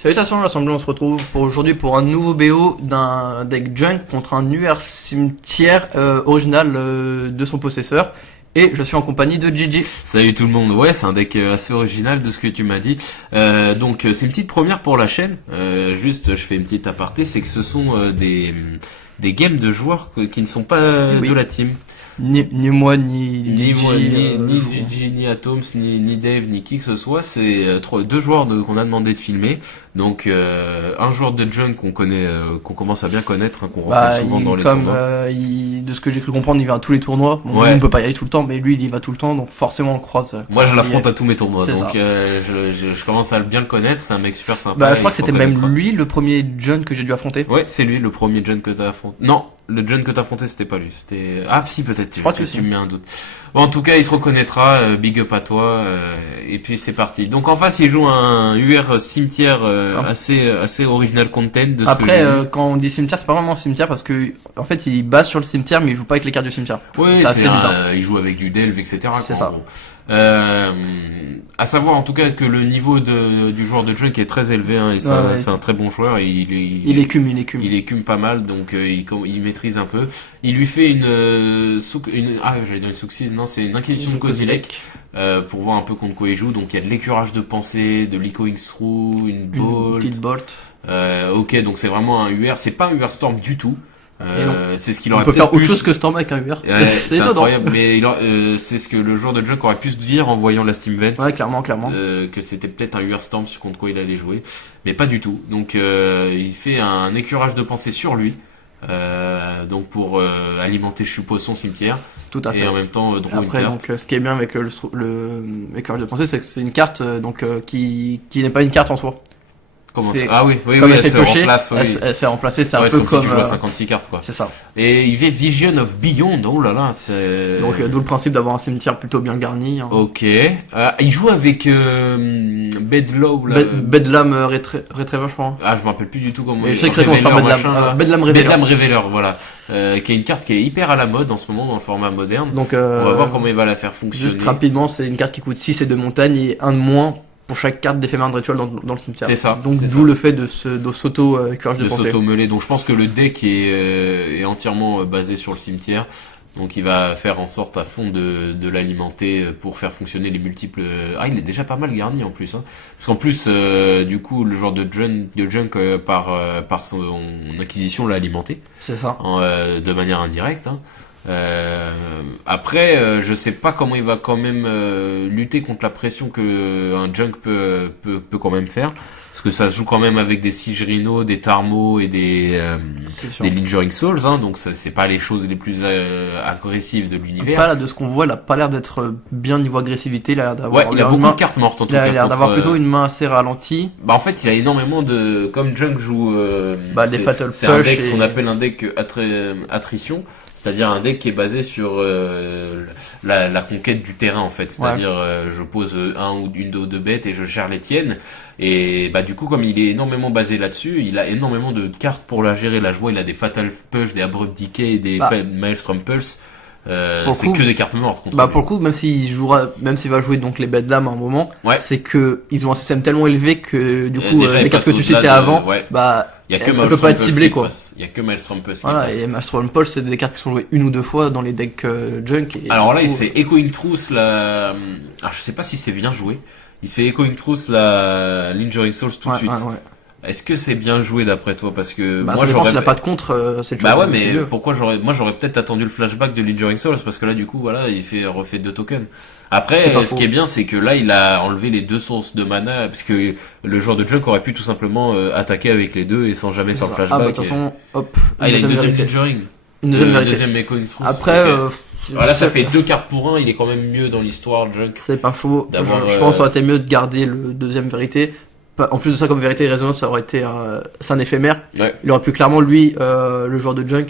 Salutations l'Assemblée, on se retrouve aujourd'hui pour un nouveau BO d'un deck Junk contre un UR cimetière original de son possesseur. Et je suis en compagnie de Gigi. Salut tout le monde, ouais c'est un deck assez original de ce que tu m'as dit. Donc c'est une petite première pour la chaîne, juste je fais une petite aparté, c'est que ce sont des games de joueurs qui ne sont pas de la team. Ni moi, ni Gigi, ni Atoms, ni Dave, ni qui que ce soit, c'est deux joueurs qu'on a demandé de filmer. Donc un joueur de Junk qu'on connaît, qu'on commence à bien connaître, qu'on rencontre souvent dans les tournois. De ce que j'ai cru comprendre, il va à tous les tournois. Bon, ouais. On peut pas y aller tout le temps, mais lui il y va tout le temps, donc forcément on croise. Moi je l'affronte à tous mes tournois, donc je commence à bien le connaître. C'est un mec super sympa. Bah je crois que c'était même lui le premier Junk que j'ai dû affronter. Ouais, c'est lui le premier Junk que t'as affronté. Non. Le Junk que t'as affronté, c'était pas lui. C'était si peut-être. Je crois que tu me mets un doute. Bon, en tout cas, il se reconnaîtra. Big up à toi. Et puis c'est parti. Donc en face, il joue un UR cimetière assez original content. De ce Après, quand on dit cimetière, c'est pas vraiment cimetière parce que en fait, il base sur le cimetière, mais il joue pas avec les cartes du cimetière. Oui, c'est bizarre. Il joue avec du delve, etc. C'est ça. À savoir en tout cas que le niveau du joueur de Junk est très élevé, hein, et c'est un très bon joueur. Il écume pas mal, donc il maîtrise un peu. Il lui fait j'allais dire une Souxise, non, c'est une Inquisition de Kozilek, pour voir un peu contre quoi il joue. Donc il y a de l'écurage de pensée, de l'Echoing Through, une petite bolt. Ok, donc c'est vraiment un UR, c'est pas un UR Storm du tout. C'est ce qu'il aurait peut faire autre chose que Storm avec un UR. C'est incroyable, mais c'est ce que le joueur de Junk aurait pu se dire en voyant la Steam Vent. Ouais, clairement. Que c'était peut-être un UR Storm contre quoi il allait jouer, mais pas du tout. Donc il fait un écurage de pensée sur lui, donc pour alimenter je suppose son cimetière. Tout à fait. Et en même temps draw après, une carte. Donc ce qui est bien avec le écurage de pensée, c'est que c'est une carte qui n'est pas une carte en soi. Comment ça ? Ah oui, elle se remplace. Elle s'est remplacée, c'est un peu comme si tu joues à 56 cartes, quoi. C'est ça. Et il fait Vision of Beyond, oh là là, c'est... Donc d'où le principe d'avoir un cimetière plutôt bien garni. Hein. Ok. Il joue avec Bedlaw, là. Bedlam Retriever, je crois. Ah, je me rappelle plus du tout comment. Mais je sais que c'est Bedlam. Bedlam Revealer. Bedlam Revealer, voilà. Qui est une carte qui est hyper à la mode en ce moment dans le format moderne. Donc on va voir comment il va la faire fonctionner. Juste rapidement, c'est une carte qui coûte 6 et de montagne et 1 de moins pour chaque carte d'éphémère de rituel dans le cimetière. C'est ça. Donc d'où le fait de s'auto-écurage de pensée. De s'auto-mêler. Donc je pense que le deck est entièrement basé sur le cimetière. Donc il va faire en sorte à fond de l'alimenter pour faire fonctionner les multiples... il est déjà pas mal garni en plus. Hein. Parce qu'en plus, du coup, le genre de junk par son acquisition l'a alimenté. C'est ça. De manière indirecte. Hein. Après, je sais pas comment il va quand même lutter contre la pression que un junk peut quand même faire, parce que ça se joue quand même avec des Siege Rhino, des Tarmo et des Lingering Souls, hein, donc c'est pas les choses les plus agressives de l'univers. Pas là, de ce qu'on voit, il a pas l'air d'être bien niveau agressivité, il a l'air d'avoir il a beaucoup de cartes mortes en tout cas. Il a l'air d'avoir plutôt une main assez ralentie. Bah en fait, il a énormément de, comme junk joue des Fatal Push, c'est un deck, ce qu'on appelle un deck attrition. C'est-à-dire un deck qui est basé sur la conquête du terrain en fait. C'est-à-dire je pose un ou une ou deux bêtes et je gère les tiennes. Et bah du coup comme il est énormément basé là-dessus, il a énormément de cartes pour la gérer. Là je vois il a des Fatal Push, des Abrupt Decay, des Maelstrom Pulse. C'est que des cartes mortes contre lui. Pour le coup, même s'il va jouer donc les Bedlam à un moment, c'est que ils ont un système tellement élevé que du coup les cartes que tu citais avant, il y a que peut pas être ciblé quoi. Il y a que Maelstrom Pulse. Voilà, et Maelstrom Pulse c'est des cartes qui sont jouées une ou deux fois dans les decks junk. Alors là, il se fait Echoing Truth là. Alors je sais pas si c'est bien joué. Il se fait Echoing Truth la Lingering Souls tout de suite. Est-ce que c'est bien joué d'après toi? Parce que moi j'aurais... s'il a pas de contre, c'est le mais pourquoi j'aurais peut-être attendu le flashback de Lingering Souls, parce que là du coup voilà il refait 2 tokens. Après ce qui est bien c'est que là il a enlevé les 2 sources de mana, parce que le joueur de junk aurait pu tout simplement attaquer avec les 2 et sans jamais faire le flashback. De toute façon hop. Il a une deuxième Lingering. Une deuxième Echoing Truth. Après voilà, ça fait 2 cartes pour 1, il est quand même mieux dans l'histoire junk. C'est pas faux. Je pense que ça aurait été mieux de garder le deuxième vérité. En plus de ça, comme vérité et résonance, ça aurait été c'est un éphémère. Il aurait pu clairement lui, le joueur de junk,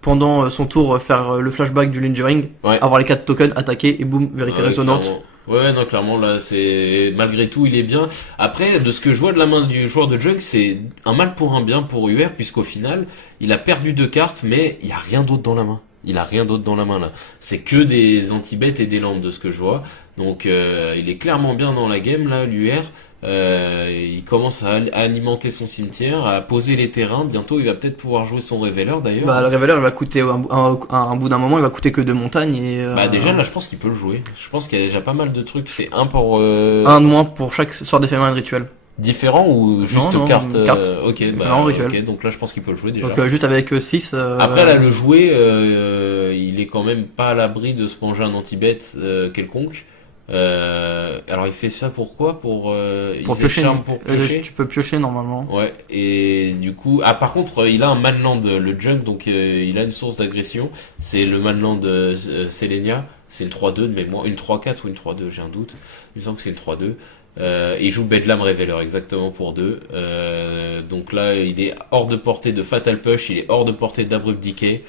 pendant son tour faire le flashback du Lingering, avoir les 4 tokens, attaquer et boum, vérité résonante. Clairement. Non, clairement là, c'est malgré tout, il est bien. Après, de ce que je vois de la main du joueur de junk, c'est un mal pour un bien pour UR, puisqu'au final, il a perdu 2 cartes, mais il y a rien d'autre dans la main. Il a rien d'autre dans la main là. C'est que des anti-bêtes et des landes de ce que je vois. Donc il est clairement bien dans la game là, l'UR. Il commence à alimenter son cimetière, à poser les terrains. Bientôt, il va peut-être pouvoir jouer son révéleur d'ailleurs. Bah, le révéleur, il va coûter un bout d'un moment, il va coûter que 2 montagnes et. Bah déjà là, je pense qu'il peut le jouer. Je pense qu'il y a déjà pas mal de trucs. C'est un pour. Un de moins pour chaque sort d'éphémère et de rituel. Différent ou juste carte. Ok, rituel. Donc là, je pense qu'il peut le jouer déjà. Donc juste avec 6. Après là, le jouer, il est quand même pas à l'abri de se manger un anti-bête quelconque. Alors il fait ça pourquoi pour piocher, pour piocher. Tu peux piocher normalement. Ouais, et du coup par contre il a un manland le junk, donc il a une source d'agression, c'est le manland Selenia, c'est une 3-2 de mémoire, une 3-4 ou une 3-2, j'ai un doute. Il me semble que c'est une 3-2. Et il joue Bedlam Révéleur exactement pour 2. Donc là il est hors de portée de Fatal Push, il est hors de portée d'Abrupt Decay.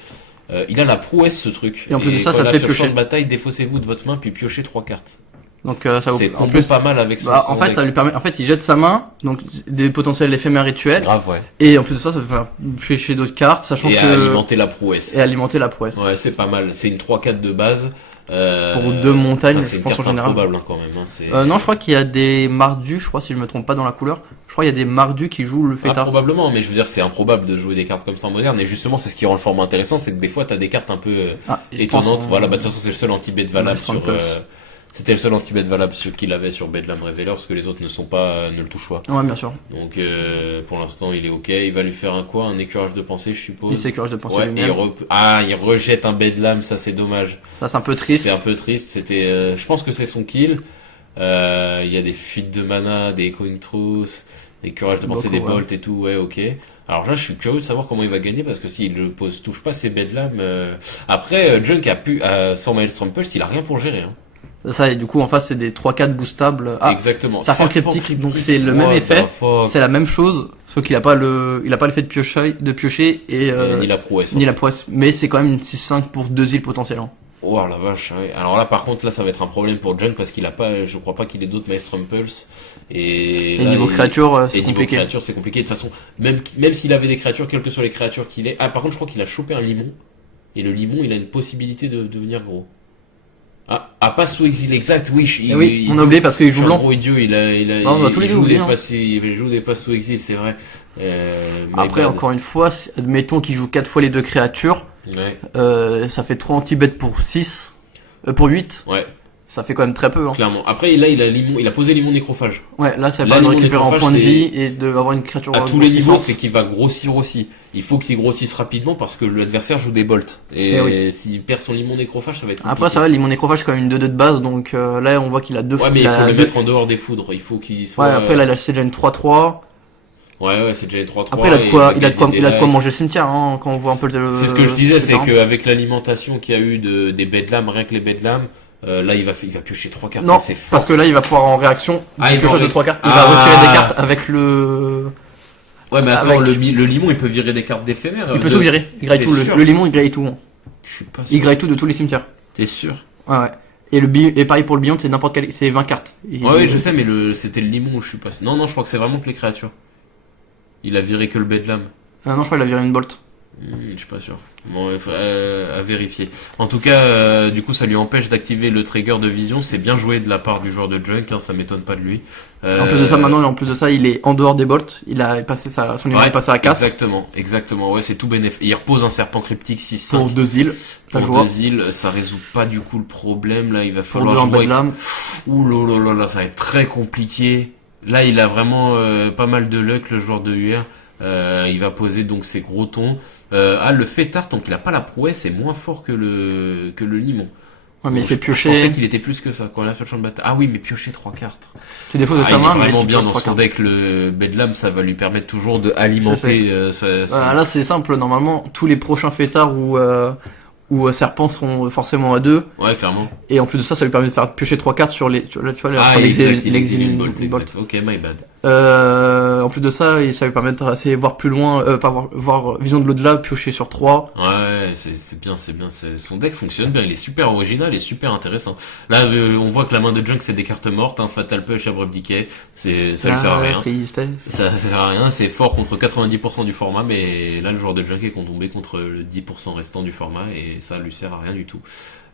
Il a la prouesse ce truc. Et en plus de ça, ça fait piocher. Sur champ de bataille, défaussez-vous de votre main puis piochez 3 cartes. Donc ça c'est en plus pas mal avec son en fait, ça lui permet. En fait, il jette sa main, donc des potentiels éphémères rituels. Grave, ouais. Et en plus de ça, ça peut faire piocher d'autres cartes, sachant que alimenter la prouesse. Et alimenter la prouesse. Ouais, c'est pas mal. C'est une 3-4 de base. Pour 2 montagnes, je pense en général. C'est improbable quand même. Non, je crois qu'il y a des mardus, je crois si je me trompe pas dans la couleur. Je crois qu'il y a des mardus qui jouent le fêtard. Probablement, mais je veux dire c'est improbable de jouer des cartes comme ça en moderne. Et justement, c'est ce qui rend le format intéressant, c'est que des fois t'as des cartes un peu étonnantes. Voilà, bah de toute façon c'est le seul anti-bet valable sur. C'était le seul anti-bet valable qu'il avait sur Bedlam Révéleur, parce que les autres ne le touchent pas. Ouais, bien sûr. Donc pour l'instant il est ok. Il va lui faire un écurage de pensée, je suppose. Il s'écurage de pensée. Ouais, il rejette un Bedlam, ça c'est dommage. Ça c'est un peu triste. C'est un peu triste. C'était, je pense que c'est son kill. Il y a des fuites de mana, des Echoing Truth, des écurages de pensée, des bolts et tout. Ouais, ok. Alors là, je suis curieux de savoir comment il va gagner, parce que s'il le touche pas ses Bedlam. Après, Junk sans Maelstrom Pulse, il a rien pour gérer. Hein. Ça, et du coup en face c'est des 3-4 boostables. Exactement. Ça prend cryptique, donc c'est le même effet, c'est la même chose, sauf qu'il a pas l'effet de piocher et ni la prouesse. La prouesse, mais c'est quand même une 6-5 pour 2 îles potentielles. Hein. Oh la vache, ouais. Alors là par contre là ça va être un problème pour Junk, parce qu'il a pas, je crois pas qu'il ait d'autres Maelstrom Pulse. Et là, niveau créature c'est compliqué. Niveau créature c'est compliqué, de toute façon, même s'il avait des créatures, quelles que soient les créatures qu'il ait. Ah par contre je crois qu'il a chopé un limon, et le limon il a une possibilité de devenir gros. Pas sous exil, exact, oui. On a oublié parce qu'il joue blanc. Gros idiot, il joue des passes sous exil, c'est vrai. Après, encore une fois, admettons qu'il joue 4 fois les 2 créatures. Ouais. Ça fait 3 anti-bêtes pour 6. Pour 8. Ouais. Ça fait quand même très peu. Hein. Clairement. Après, là, il a posé Limon Nécrophage. Ouais, là, ça permet de récupérer en point de vie et d'avoir une créature. À tous les niveaux, c'est qu'il va grossir aussi. Il faut qu'il grossisse rapidement parce que l'adversaire joue des bolts. Et s'il perd son Limon Nécrophage, ça va être compliqué. Après, ça va, Limon Nécrophage, c'est quand même une 2-2 de base, donc là, on voit qu'il a 2 Ouais, mais il faut le mettre en dehors des foudres. Il faut qu'il soit. Ouais, après, là, c'est déjà une 3-3. Ouais, c'est déjà une 3-3. Après, il a de quoi manger le cimetière, hein, quand on voit un peu le. C'est ce que je disais, c'est qu'avec l'alimentation qu'il y a eu des Bedlam, rien que les Bedlam, là il va piocher 3 cartes. Non, parce que là il va pouvoir en réaction piocher de 3 cartes. Il va retirer des cartes avec le. Ouais, mais attends, le limon il peut virer des cartes d'éphémères. Il peut tout virer. Il grille tout. Le limon il grille tout. Je suis pas sûr. Il grille tout de tous les cimetières. T'es sûr? Ouais. Et pareil pour le beyond, c'est n'importe quel, c'est 20 cartes. Ouais, je sais, mais c'était le limon où je suis pas sûr. Non, je crois que c'est vraiment que les créatures. Il a viré que le Bedlam. Non, je crois qu'il a viré une bolt. Je suis pas sûr. Bon, à vérifier. En tout cas, du coup, ça lui empêche d'activer le trigger de vision. C'est bien joué de la part du joueur de Junk, hein, ça m'étonne pas de lui. En plus de ça, il est en dehors des bolts. Il a passé son niveau est passé à casse. Exactement. Ouais, c'est tout bénéf. Il repose un serpent cryptique 6-5. Pour 2 îles. Pour 2 îles, ça résout pas du coup le problème. Là, il va falloir jouer. Ouh là, ça va être très compliqué. Là, il a vraiment pas mal de luck, le joueur de UR. Il va poser donc ses gros tons. Le fêtard, tant qu'il a pas la prouesse, c'est moins fort que le limon. Ouais, mais il fait piocher. Je pensais qu'il était plus que ça quand il a fait le champ de bataille. Ah oui, mais piocher 3 cartes. Tu défauts de ta main, il est vraiment bien dans son deck. Le Bedlam, ça va lui permettre toujours de alimenter. Là, c'est simple. Normalement, tous les prochains fêtards ou serpents seront forcément à 2. Ouais, clairement. Et en plus de ça lui permet de faire piocher 3 cartes sur les, tu vois, il exile une bolt. Ok, my bad. En plus de ça lui permet de voir plus loin, voir vision de l'au-delà, piocher sur 3. Ouais, c'est bien. Son deck fonctionne bien, il est super original et super intéressant. Là, on voit que la main de Junk, c'est des cartes mortes, Fatal Push, Abrupt Decay, ça lui sert à rien. Ça sert à rien, c'est fort contre 90% du format, mais là, le joueur de Junk est tombé contre le 10% restant du format, et ça lui sert à rien du tout.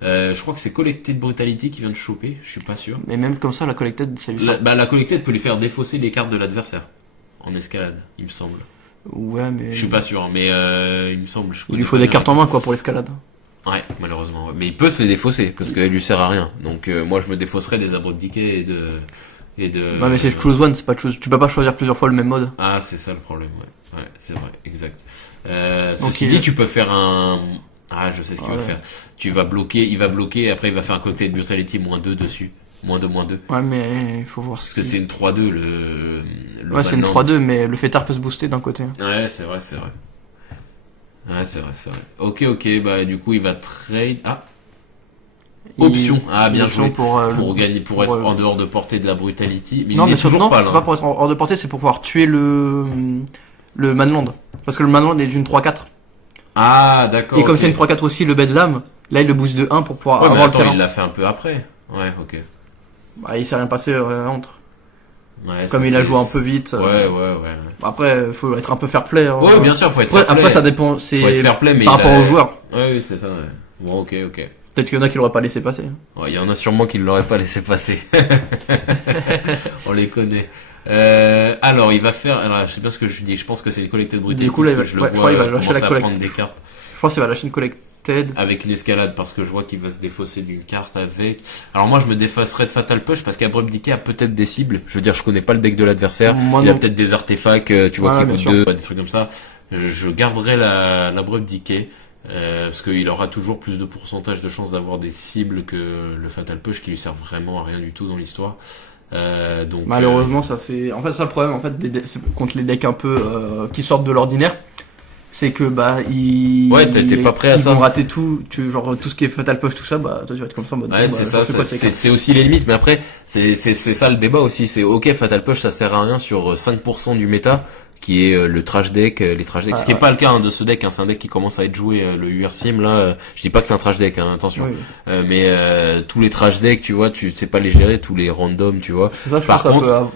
Je crois que c'est Collected Brutality qui vient de choper, je suis pas sûr. Mais même comme ça, la Collected, ça lui sert. La Collected peut lui faire défausser les cartes de l'adversaire, en escalade, il me semble. Ouais, mais... Je suis pas sûr, mais il me semble. Il lui faut des cartes en main, quoi, pour l'escalade. Ouais, malheureusement. Ouais. Mais il peut se les défausser, parce qu'elle lui sert à rien. Donc moi, je me défausserais des Abrupt Decay et de... Ouais, mais c'est choose one, c'est pas choose... Tu peux pas choisir plusieurs fois le même mode. Ah, c'est ça le problème, ouais. Ouais, c'est vrai, exact. Ceci dit, tu peux faire un... Ah, je sais ce qu'il va faire. Il va bloquer, après il va faire un Collected Brutality -2 dessus. -2. Ouais, mais il faut voir. Parce que c'est une 3-2, ouais, c'est une 3-2, mais le Fétard peut se booster d'un côté. Ouais, c'est vrai. Ouais, c'est vrai. Ok, bah du coup il va trade... Option. Bien joué. Pour gagner, pour être en dehors de portée de la Brutality. Mais non, mais toujours pas là. C'est pas pour être hors de portée, c'est pour pouvoir tuer le Manland. Parce que le Manland est d'une 3-4. Ah, d'accord. Et comme c'est une 3-4 aussi, le Bedlam, là il le booste de 1 pour pouvoir avoir le terrain. Il l'a fait un peu après. Ouais, ok. Bah, il s'est rien passé entre. Ouais, comme il a joué un peu vite. Ouais. Après, faut être un peu fair play. Hein. Ouais, bien sûr, faut être fair play. Après, ça dépend. Faut être fair play, mais par rapport aux joueurs. Ouais, c'est ça. Ouais. Bon, ok. Peut-être qu'il y en a qui l'auraient pas laissé passer. Ouais, il y en a sûrement qui l'auraient pas laissé passer. On les connaît. Alors, il va faire. Alors, je sais pas ce que je dis. Je pense que c'est une Collected Brutality. Du coup, là, je crois qu'il va lâcher la prendre des cartes. Je pense qu'il va lâcher une Collected. Avec une escalade, parce que je vois qu'il va se défausser d'une carte avec... Alors moi je me défausserais de Fatal Push parce qu'Abrupt Decay a peut-être des cibles. Je veux dire, je connais pas le deck de l'adversaire. Il a peut-être des artefacts, tu vois, qui coûtent 2, des trucs comme ça. Je garderai l'Abrupt Decay parce qu'il aura toujours plus de pourcentage de chances d'avoir des cibles que le Fatal Push qui lui sert vraiment à rien du tout dans l'histoire. Donc malheureusement, ça c'est... En fait, ça le problème, en fait, c'est contre les decks un peu qui sortent de l'ordinaire. C'est que t'es pas prêt à ça. Ils vont rater tout, genre tout ce qui est Fatal Push, tout ça, bah toi tu vas être comme ça en mode. Ouais, c'est ça, c'est aussi les limites, mais après c'est ça le débat aussi, c'est ok, Fatal Push ça sert à rien sur 5% du méta qui est le trash deck, les trash decks, ce qui est pas le cas de ce deck, c'est un deck qui commence à être joué, le UR Sim là, je dis pas que c'est un trash deck, attention, mais tous les trash decks, tu vois, tu sais pas les gérer, tous les randoms, tu vois. C'est ça, je pense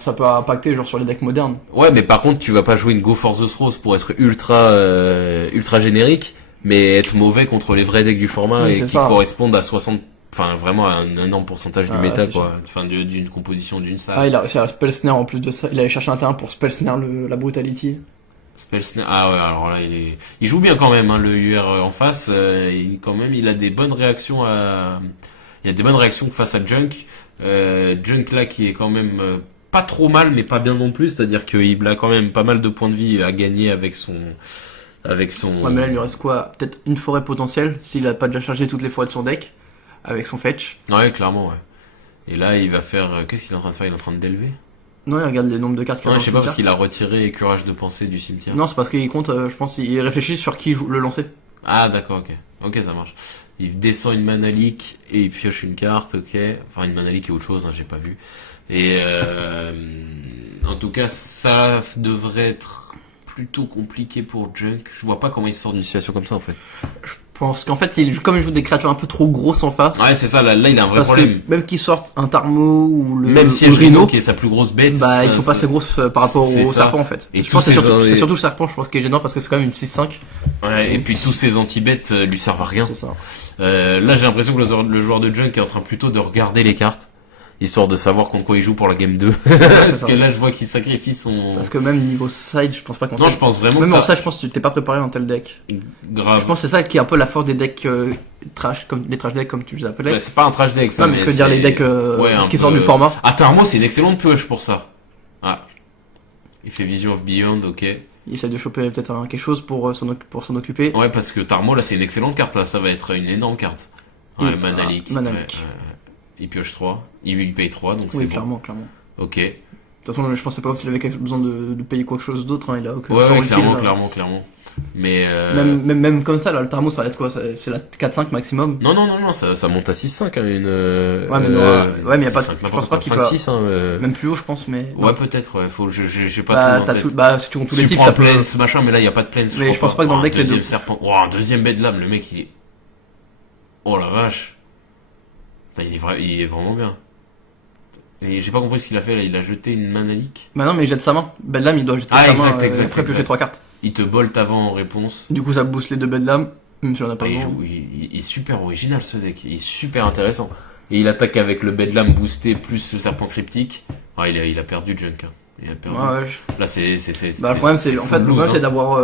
ça peut impacter genre sur les decks modernes. Ouais, mais par contre tu vas pas jouer une Go for the Throws pour être ultra générique, mais être mauvais contre les vrais decks du format et qui correspondent à 60, enfin vraiment à un énorme pourcentage du méta quoi, enfin d'une composition d'une salle. Il a réussi à Spell Snare en plus de ça, il allait chercher un terrain pour Spell Snare la Brutality. Spell Snare, alors là il joue bien quand même le UR en face, il a des bonnes réactions face à Junk. Junk là qui est quand même pas trop mal mais pas bien non plus, c'est-à-dire qu'il a quand même pas mal de points de vie à gagner avec son... Ouais, mais là il lui reste quoi, peut-être une forêt potentielle s'il a pas déjà chargé toutes les forêts de son deck avec son fetch. Ouais, clairement, ouais. Et là, il va faire... Qu'est-ce qu'il est en train de faire? Il est en train de d'élever? Non, il regarde les nombres de cartes qu'il a dans le cimetière. Je sais pas, parce qu'il a retiré Écurage de pensée du cimetière. Non, c'est parce qu'il compte, je pense, il réfléchit sur qui le lancer. Ah, d'accord, ok. Ok, ça marche. Il descend une Manalik et il pioche une carte, ok. Enfin, une Manalik et autre chose, j'ai pas vu. Et en tout cas, ça devrait être plutôt compliqué pour Junk. Je vois pas comment il sort d'une situation comme ça, en fait. Je pense qu'en fait, comme il joue des créatures un peu trop grosses en face. Ouais, c'est ça, là il a un vrai problème. Que même qu'il sorte un Tarmo ou même si Rhino qui est sa plus grosse bête. Bah, ils sont pas assez grosses par rapport au serpent, en fait. Et je pense que c'est surtout le serpent, je pense, qui est gênant parce que c'est quand même une 6-5. Ouais, et puis tous ces anti-bêtes lui servent à rien. C'est ça. Là, j'ai l'impression que le joueur de Junk est en train plutôt de regarder les cartes. Histoire de savoir contre quoi il joue pour la game 2. Parce que là, je vois qu'il sacrifie son... Parce que même niveau side, je pense pas qu'on... Non, je pense vraiment même en side, je pense que tu t'es pas préparé un tel deck. Grave. Je pense que c'est ça qui est un peu la force des decks trash, comme les trash decks, comme tu les appelais. Ouais, c'est pas un trash deck, ça. Non, mais ce que dire les decks qui sortent du format. Ah, Tarmo, c'est une excellente pioche pour ça. Ah. Il fait Vision of Beyond, ok. Il essaie de choper peut-être quelque chose pour s'en occuper. Ouais, parce que Tarmo, là, c'est une excellente carte, là. Ça va être une énorme carte. Ouais, Manalik. Manalik. Il pioche 3. Il paye 3, donc c'est bon. Oui, clairement. Ok. toute façon, je pensais pas s'il avait besoin de payer quelque chose d'autre, hein, il a aucun ouais, sort utile, clairement. Mais même comme ça, là, le Tarmo, ça va être quoi? C'est la 4-5 maximum? Non, ça monte à 6-5, hein, ouais, mais y a pas, je pense pas qu'il peut, 5-6, hein, même plus haut, je pense, mais. Ouais, peut-être, ouais, j'ai pas tout si tu comptes tous les types, types, ça peut. Plains, machin, mais là, y a pas de Plains. Mais je pense pas que dans le deck, deuxième serpent. Oh, un deuxième Bedlam, le mec, il est. Oh la vache. Il est vraiment bien. Et j'ai pas compris ce qu'il a fait là, il a jeté une manalique. Bah non, mais il jette sa main. Bedlam, il doit jeter sa main après piocher 3 cartes. Il te bolte avant en réponse. Du coup, ça booste les deux Bedlam, même si on a pas besoin. Il est super original ce deck, il est super intéressant. Et il attaque avec le Bedlam boosté plus le serpent cryptique. Ah, il a perdu Junk. Hein. Il a perdu. Ouais. Là, Bah, le problème, c'est, en fait, le problème, c'est d'avoir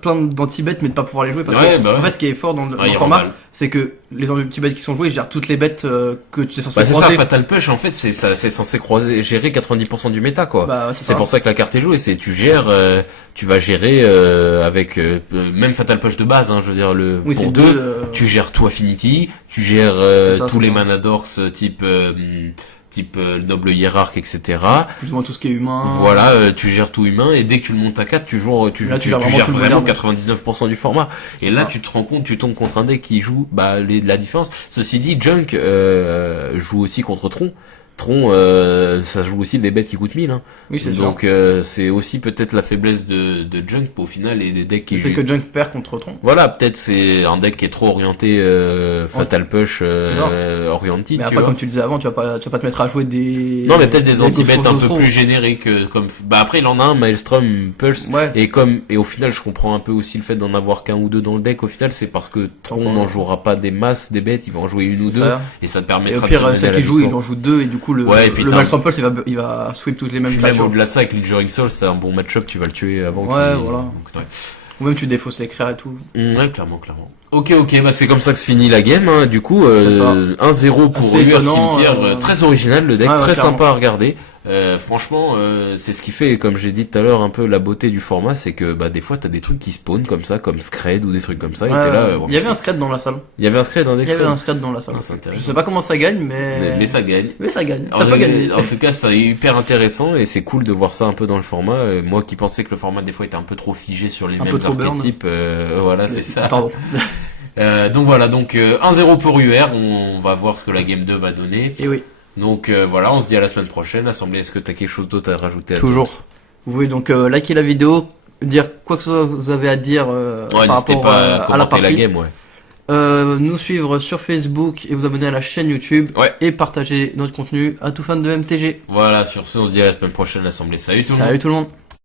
plein d'anti-bêtes, mais de pas pouvoir les jouer. Parce que, en fait, ce qui est fort dans le format, c'est que les anti-bêtes qui sont joués gèrent toutes les bêtes que tu es censé croiser. C'est ça, Fatal Push, en fait, c'est censé gérer 90% du méta, quoi. Bah, c'est pour ça que la carte est jouée, tu vas gérer avec même Fatal Push de base, hein, je veux dire pour deux, tu gères tout Affinity, tu gères tous les Manadors type noble hiérarque, etc. Plus ou moins tout ce qui est humain. Voilà, tu gères tout humain, et dès que tu le montes à 4, tu gères vraiment 99% du format. Et là, tu te rends compte, tu tombes contre un deck qui joue la différence. Ceci dit, Junk joue aussi contre Tron. Tron, ça joue aussi des bêtes qui coûtent 1000, hein. Oui, c'est sûr. Donc, c'est aussi peut-être la faiblesse de Junk, au final, et des decks qui jouent. C'est que Junk perd contre Tron. Voilà, peut-être c'est un deck qui est trop orienté, Fatal Push, orienté. Mais après, comme tu le disais avant, tu vas pas te mettre à jouer des... Non, mais peut-être des anti-bêtes un peu plus génériques, comme, après, il en a un, Maelstrom, Pulse. Ouais. Et au final, je comprends un peu aussi le fait d'en avoir qu'un ou deux dans le deck, au final, c'est parce que Tron n'en jouera pas des masses, des bêtes, il va en jouer une ou deux, et ça te permettra de... Et au pire, celle qui joue, il en joue deux, et du coup, le Maelstrom Pulse, il va sweep toutes les mêmes créatures. Même au-delà de ça, avec l'Injuring Soul, c'est un bon match-up, tu vas le tuer avant. Ouais, voilà. Ou même tu défausses les créas et tout. Ouais, clairement. Ok, bah c'est comme ça que se finit la game, hein. Du coup, 1-0 pour UR Cimetière, très original le deck, très sympa à regarder. Franchement, c'est ce qui fait, comme j'ai dit tout à l'heure, un peu la beauté du format, c'est que des fois t'as des trucs qui spawnent comme ça, comme Scred ou des trucs comme ça. Il y avait un Scred dans la salle. Il y avait un Scred dans Il y avait un Scred dans la salle. Je sais pas comment ça gagne, mais ça gagne. Ça peut gagner. En tout cas, c'est hyper intéressant et c'est cool de voir ça un peu dans le format. Moi qui pensais que le format des fois était un peu trop figé sur les mêmes archétypes, voilà, c'est ça. Pardon. Donc voilà, 1-0 pour UR, on va voir ce que la game 2 va donner. Et oui. Donc voilà, on se dit à la semaine prochaine. Assemblée, est-ce que tu as quelque chose d'autre à rajouter? Toujours. Vous pouvez donc liker la vidéo, dire quoi que ce soit vous avez à dire par rapport à la partie. La game, nous suivre sur Facebook et vous abonner à la chaîne YouTube et partager notre contenu à tout fan de MTG. Voilà, sur ce, on se dit à la semaine prochaine, l'Assemblée. Salut tout le monde. Salut tout le monde.